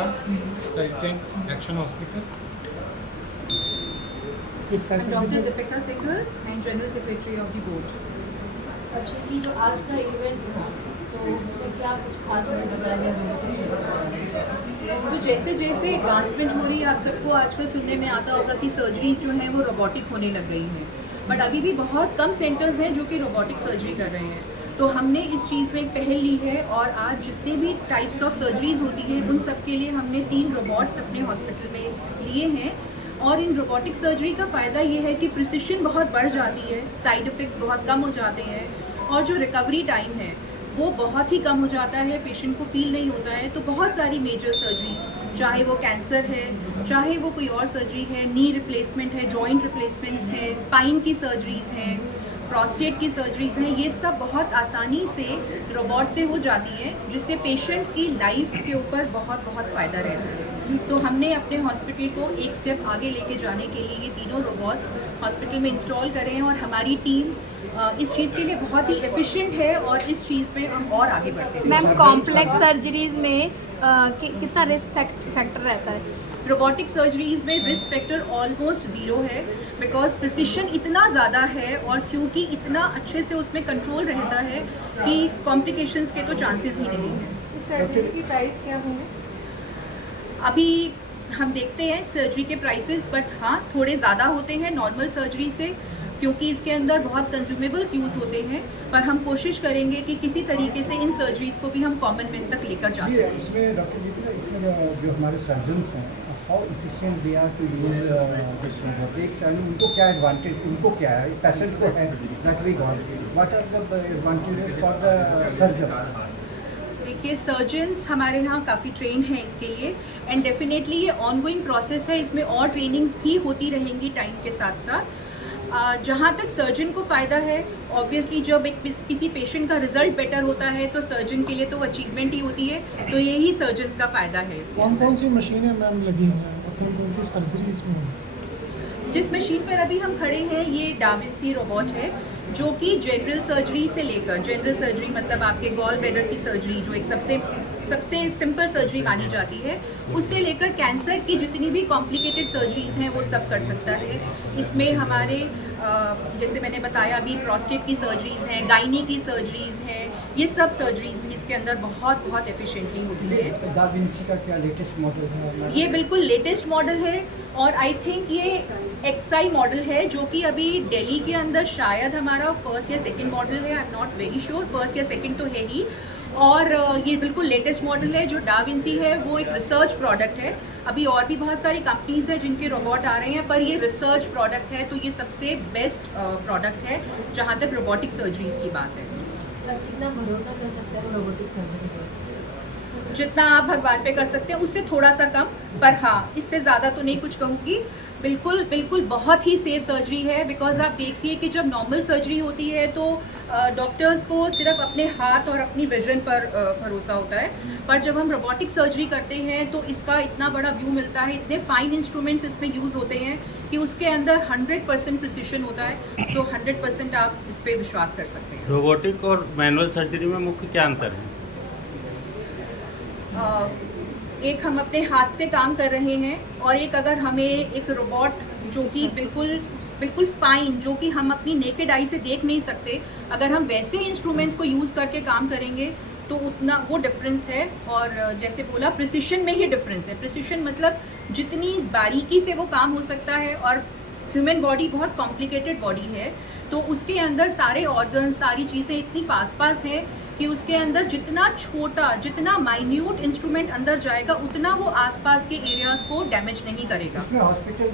Shah, President, Action Hospital. Dr. Deepika Singhal and General Secretary of the board. अच्छा, ये जो आज का इवेंट था तो उसमें क्या कुछ खास बताया गया? सो जैसे जैसे एडवांसमेंट हो रही है, आप सबको आजकल सुनने में आता होगा कि सर्जरीज जो हैं वो रोबोटिक होने लग गई हैं, बट अभी भी बहुत कम सेंटर्स हैं जो कि रोबोटिक सर्जरी कर रहे हैं। तो हमने इस चीज़ में एक पहल ली है और आज जितने भी टाइप्स ऑफ सर्जरीज होती हैं उन सब के लिए हमने 3 रोबोट्स अपने हॉस्पिटल में लिए हैं। और इन रोबोटिक सर्जरी का फ़ायदा ये है कि प्रिसिशन बहुत बढ़ जाती है, साइड इफ़ेक्ट्स बहुत कम हो जाते हैं और जो रिकवरी टाइम है वो बहुत ही कम हो जाता है, पेशेंट को फील नहीं होता है। तो बहुत सारी मेजर सर्जरीज, चाहे वो कैंसर है, चाहे वो कोई और सर्जरी है, नी रिप्लेसमेंट है, जॉइंट रिप्लेसमेंट्स हैं, स्पाइन की सर्जरीज हैं, प्रोस्टेट की सर्जरीज हैं, ये सब बहुत आसानी से रोबोट से हो जाती हैं, जिससे पेशेंट की लाइफ के ऊपर बहुत बहुत फ़ायदा रहता है। सो हमने अपने हॉस्पिटल को एक स्टेप आगे लेके जाने के लिए ये तीनों रोबोट्स हॉस्पिटल में इंस्टॉल कर रहे हैं और हमारी टीम इस चीज़ के लिए बहुत ही एफिशिएंट है और इस चीज़ पे हम और आगे बढ़ते हैं। मैम, कॉम्प्लेक्स सर्जरीज में कितना रिस्क फैक्टर रहता है? रोबोटिक सर्जरीज में रिस्क फैक्टर ऑलमोस्ट ज़ीरो है, बिकॉज प्रिसिशन इतना ज़्यादा है और क्योंकि इतना अच्छे से उसमें कंट्रोल रहता है कि कॉम्प्लिकेशंस के तो चांसेस ही नहीं हैं। इस सर्जरी की प्राइस क्या होंगे? अभी हम देखते हैं सर्जरी के प्राइसेस, बट हाँ थोड़े ज़्यादा होते हैं नॉर्मल सर्जरी से, क्योंकि इसके अंदर बहुत कंज्यूमेबल्स यूज़ होते हैं। पर हम कोशिश करेंगे कि किसी तरीके से इन सर्जरीज को भी हम कॉमन मैन तक लेकर जा सकें। इसमें डॉक्टर जी इसमें जो हमारे सर्जन्स हैं, how efficient they are to use this robotics, and उनको क्या एडवांटेज, उनको क्या है, पैसेंट को है that we got, what are the advantages for the surgeon? देखिए, सर्जन्स हमारे यहाँ काफ़ी ट्रेन हैं इसके लिए, एंड डेफिनेटली ये ऑनगोइंग प्रोसेस है, इसमें और ट्रेनिंग्स भी होती रहेंगी टाइम के साथ साथ। जहाँ तक सर्जन को फ़ायदा है, ऑब्वियसली जब एक किसी पेशेंट का रिजल्ट बेटर होता है तो सर्जन के लिए तो अचीवमेंट ही होती है, तो यही सर्जन्स का फ़ायदा है इसमें। कौन कौन सी मशीनें मैम लगी हैं और कौन कौन सी सर्जरी इसमें है? जिस मशीन पर अभी हम खड़े हैं ये डा विंसी रोबोट है, जो कि जनरल सर्जरी से लेकर, जनरल सर्जरी मतलब आपके गॉल ब्लैडर की सर्जरी जो एक सबसे सिंपल सर्जरी मानी जाती है, उससे लेकर कैंसर की जितनी भी कॉम्प्लिकेटेड सर्जरीज हैं वो सब कर सकता है। इसमें हमारे जैसे मैंने बताया अभी प्रोस्टेट की सर्जरीज हैं, गायनी की सर्जरीज हैं, ये सब सर्जरीज भी इसके अंदर बहुत बहुत एफिशिएंटली होती है। डा विंसी का क्या लेटेस्ट मॉडल है? ये बिल्कुल लेटेस्ट मॉडल है और आई थिंक ये XI मॉडल है, जो कि अभी दिल्ली के अंदर शायद हमारा फर्स्ट या सेकंड मॉडल है, I am not very sure, first या सेकंड तो है ही। और ये बिल्कुल लेटेस्ट मॉडल है। जो डा विंसी है वो एक रिसर्च प्रोडक्ट है, अभी और भी बहुत सारी कंपनीज हैं जिनके रोबोट आ रहे हैं, पर ये रिसर्च प्रोडक्ट है, तो ये सबसे बेस्ट प्रोडक्ट है जहाँ तक रोबोटिक सर्जरीज की बात है। कितना भरोसा कर सकते हैं रोबोटिक सर्जरी पर? जितना आप भगवान पे कर सकते हैं उससे थोड़ा सा कम, पर हाँ इससे ज़्यादा तो नहीं कुछ कहूँगी। बिल्कुल बिल्कुल बहुत ही सेफ सर्जरी है, बिकॉज आप देखिए कि जब नॉर्मल सर्जरी होती है तो डॉक्टर्स को सिर्फ अपने हाथ और अपनी विजन पर भरोसा होता है, पर जब हम रोबोटिक सर्जरी करते हैं तो इसका इतना बड़ा व्यू मिलता है, इतने फाइन इंस्ट्रूमेंट्स इसमें यूज़ होते हैं कि उसके अंदर 100% प्रिसिशन होता है, तो 100% आप इस पर विश्वास कर सकते हैं। रोबोटिक और मैनुअल सर्जरी में मुख्य क्या अंतर है? एक हम अपने हाथ से काम कर रहे हैं और एक अगर हमें एक रोबोट जो कि बिल्कुल फाइन, जो कि हम अपनी नेकेड आई से देख नहीं सकते, अगर हम वैसे इंस्ट्रूमेंट्स को यूज़ करके काम करेंगे तो उतना वो डिफरेंस है। और जैसे बोला प्रिसिशन में ही डिफरेंस है। प्रिसिशन मतलब जितनी बारीकी से वो काम हो सकता है, और ह्यूमन बॉडी बहुत कॉम्प्लिकेटेड बॉडी है, तो उसके अंदर सारे ऑर्गन, सारी चीज़ें इतनी पास हैं कि उसके अंदर जितना छोटा, जितना माइन्यूट इंस्ट्रूमेंट अंदर जाएगा उतना वो आसपास के एरियाज़ को डैमेज नहीं करेगा। हॉस्पिटल